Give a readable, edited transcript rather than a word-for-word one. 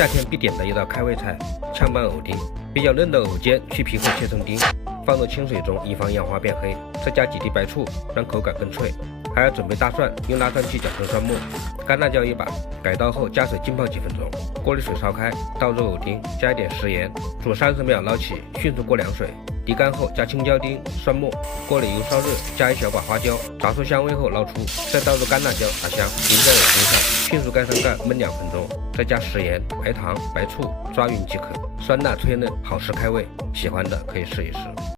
夏天必点的一道开胃菜——炝拌藕丁。比较嫩的藕尖去皮后切成丁，放入清水中以防氧化变黑，再加几滴白醋，让口感更脆。还要准备大蒜，用拉蒜器搅成蒜末，干辣椒一把，改刀后加水浸泡几分钟。锅里水烧开，倒入藕丁，加一点食盐，煮30秒，捞起，迅速过凉水。沥干后加青椒丁、蒜末，锅里油烧热，加一小把花椒，炸出香味后捞出，再倒入干辣椒打香，淋在藕丁上，迅速盖上盖焖2分钟，再加食盐、白糖、白醋抓匀即可。酸辣脆嫩，好吃开胃，喜欢的可以试一试。